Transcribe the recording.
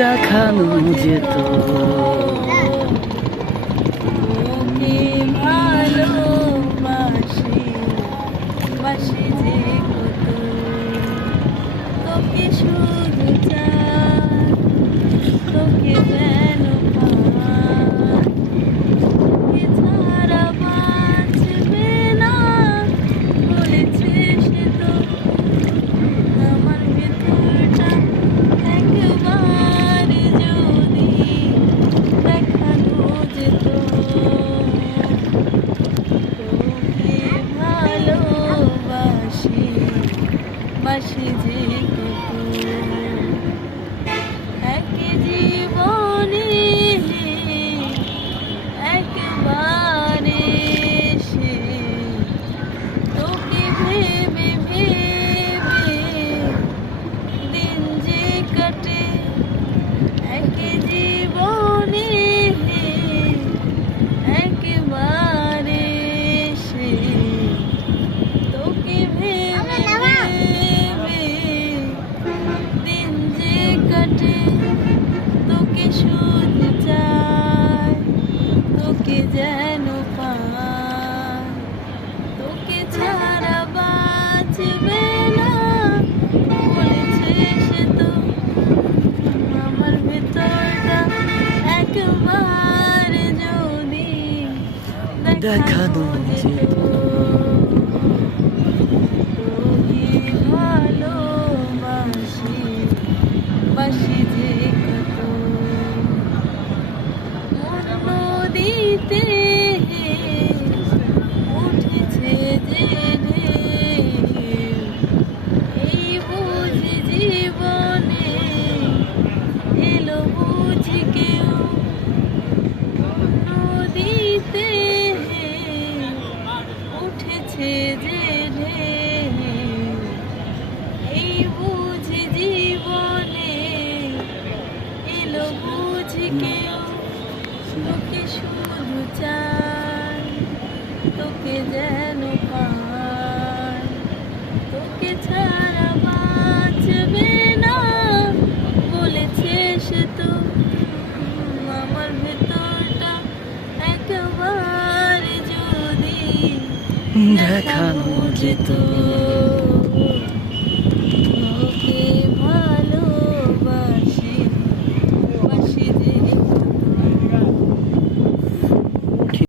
দেখানো যেত। তোকে বাসি যে যেন পাই তোকে ছাড়া বাঁচবে না বলেছে সে তো। আমার ভেতরটা একবার যদি দেখানো যেত। উঠেছে জেলে এই বুঝি জীবনে এলো বুঝি কেউ। তোকে শুধু চায় তোকে যেন একবার যদি দেখানো যেত